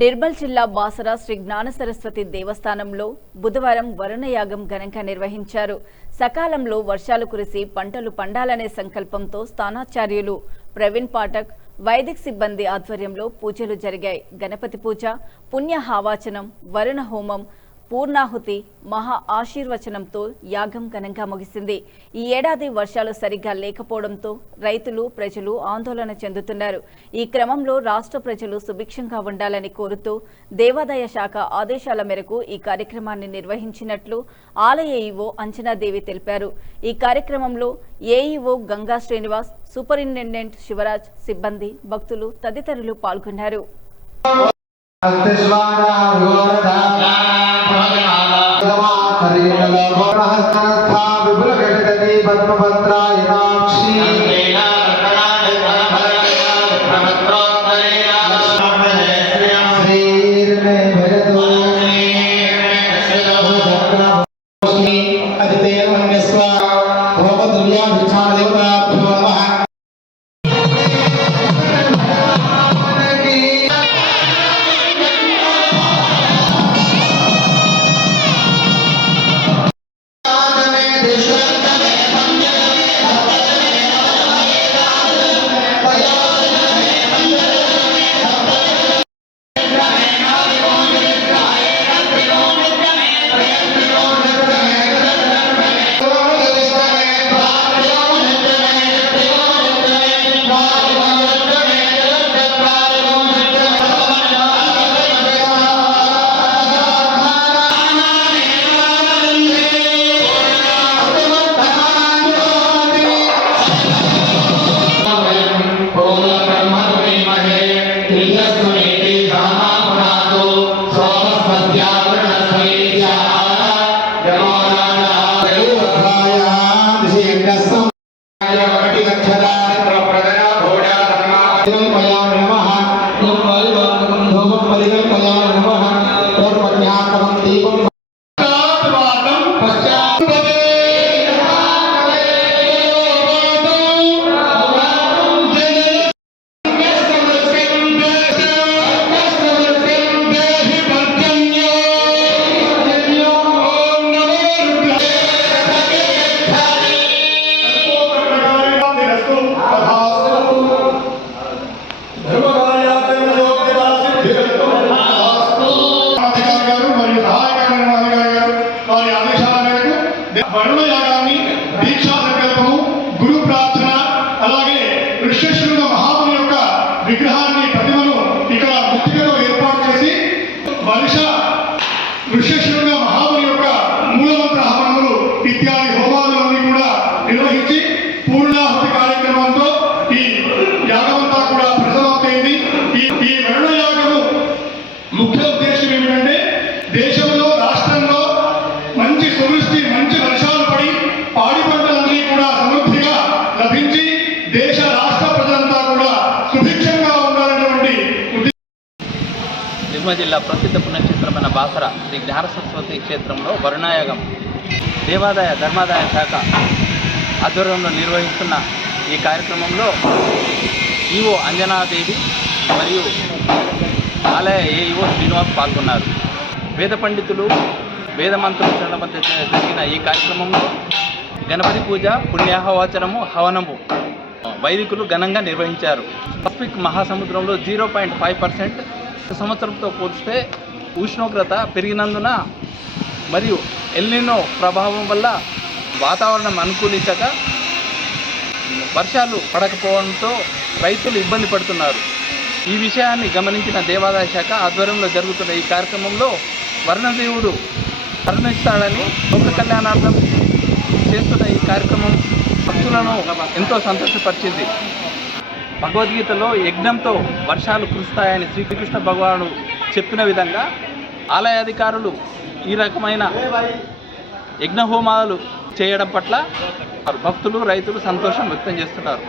నిర్మల్ జిల్లా బాసర శ్రీ జ్ఞాన సరస్వతి దేవస్థానంలో బుధవారం వరుణయాగం ఘనంగా నిర్వహించారు. సకాలంలో వర్షాలు కురిసి పంటలు పండాలనే సంకల్పంతో స్థానాచార్యులు ప్రవీణ్ పాఠక్, వైదిక సిబ్బంది ఆధ్వర్యంలో పూజలు జరిగాయి. గణపతి పూజ, పుణ్యహావాచనం, వరుణ హోమం, పూర్ణాహుతి, మహా ఆశీర్వచనంతో యాగం ఘనంగా ముగిసింది. ఈ ఏడాది వర్షాలు సరిగ్గా లేకపోవడంతో రైతులు, ప్రజలు ఆందోళన చెందుతున్నారు. ఈ క్రమంలో రాష్ట్ర ప్రజలు సుభిక్షంగా ఉండాలని కోరుతూ దేవాదాయ శాఖ ఆదేశాల మేరకు ఈ కార్యక్రమాన్ని నిర్వహించినట్లు ఆలయ ఈవో అంజనాదేవి తెలిపారు. ఈ కార్యక్రమంలో ఏఈఓ గంగా శ్రీనివాస్, సూపరింటెండెంట్ శివరాజ్, సిబ్బంది, భక్తులు తదితరులు పాల్గొన్నారు. వరుణ యాగాన్ని, దీక్షా సంకల్పము, గురు ప్రార్థన, అలాగే ఋష్యశృంగ మహాముని యొక్క విగ్రహాన్ని, ప్రతిమను ఇక్కడ ముత్తికతో ఏర్పాటు చేసి ఋష్యశృంగ మహాముని యొక్క మూలమంత్ర హవనములు ఇత్యాది హోమాలన్నీ కూడా నిర్వహించి పూర్ణాహుతి కార్యక్రమంతో ఈ యాగమంతా కూడా ప్రసవమైంది. ఈ వరుణ యాగము ముఖ్య ఉద్దేశం ఏమిటంటే దేశంలో, రాష్ట్రంలో మంచి సువృష్టి, మంచి వర్షాలు పడి పాడి పంటలన్నీ కూడా సమృద్ధిగా లభించి దేశ రాష్ట్ర ప్రజలంతా కూడా సుభిక్షంగా ఉండాలనేటువంటి నిర్మల్ జిల్లా ప్రసిద్ధ పుణ్యక్షేత్రమైన బాసర శ్రీ జ్ఞాన సరస్వతి క్షేత్రంలో వరుణయాగం దేవాదాయ ధర్మాదాయ శాఖ ఆధ్వర్యంలో నిర్వహిస్తున్న ఈ కార్యక్రమంలో ఈవో అంజనాదేవి మరియు ఆలయ ఏఈఓ శ్రీనివాస్ పాల్గొన్నారు. వేద పండితులు, వేద మంత్రోచ్చరణ మధ్య జరిగిన ఈ కార్యక్రమంలో గణపతి పూజ, పుణ్యాహవాచనము, హవనము వైదికులు ఘనంగా నిర్వహించారు. పసిఫిక్ మహాసముద్రంలో 0.5% సంవత్సరంతో పోలిస్తే ఉష్ణోగ్రత పెరిగినందున మరియు ఎల్నినో ప్రభావం వల్ల వాతావరణం అనుకూలించక వర్షాలు పడకపోవడంతో రైతులు ఇబ్బంది పడుతున్నారు. ఈ విషయాన్ని గమనించిన దేవాదాయ శాఖ ఆధ్వర్యంలో జరుగుతున్న ఈ కార్యక్రమంలో వరుణదేవుడు కరుణిస్తాడని లోక కళ్యాణార్థం చేస్తున్న ఈ కార్యక్రమం భక్తులను ఎంతో సంతోషపరిచింది. భగవద్గీతలో యజ్ఞంతో వర్షాలు కురుస్తాయని శ్రీకృష్ణ భగవానుడు చెప్పిన విధంగా ఆలయ అధికారులు ఈ రకమైన యజ్ఞ హోమాలు చేయడం పట్ల భక్తులు, రైతులు సంతోషం వ్యక్తం చేస్తున్నారు.